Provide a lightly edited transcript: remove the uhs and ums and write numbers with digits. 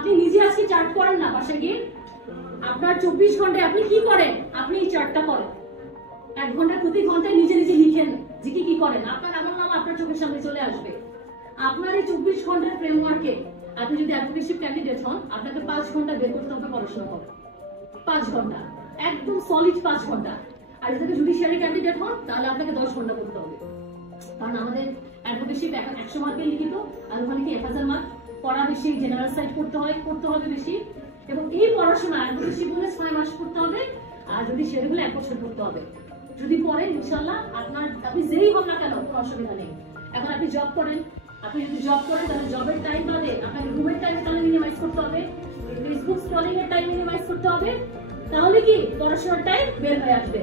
আপনি নিজে আজকে চার্ট করেন না বাসায় গিয়ে? আপনার 24 ঘন্টায় আপনি কি করেন? আপনি এই চার্টটা করেন। 1 ঘন্টা প্রতি ঘন্টায় নিজে নিজে লিখেন যে কি করেন। আপনার এমন নাম আপনার চোখের সামনে চলে আসবে। আপনার এই 24 ঘন্টার ফ্রেমওয়ার্কে আপনি যদি অ্যাডভোকেসি ক্যান্ডিডেট হন, আপনাকে 5 ঘন্টা বের করতে হবে পড়াশোনা করে। 5 ঘন্টা, একদম সলিড 5 ঘন্টা। আর যদি জুডিশিয়ারি ক্যান্ডিডেট হন, তাহলে আপনাকে 10 ঘন্টা করতে হবে। কারণ আমাদের অ্যাডভোকেসি এখন 100 মার্কের লিখিত, আর ওখানে কি 1000 মার্ক। পড়া বেশি, জেনারেল সাইড করতে হবে বেশি। এবং এই পড়াশোনা অ্যাডভোকেসি বলে 6 মাস করতে হবে, আর জুডিশিয়ারি বলে 1 বছর করতে হবে। যদি পড়েন ইনশাআল্লাহ আপনি যেই হন না কেন কোনো অসুবিধা নেই। এখন আপনি জব করেন, আপনি যদি জব করেন তাহলে জবের টাইম বাদে আপনাকে রুমের টাইম তাহলে মিনিমাইজ করতে হবে, ফেসবুক স্ক্রলিং এর টাইম মিনিমাইজ করতে হবে। তাহলে কি পড়াশোনার টাইম বের হয়ে আসবে।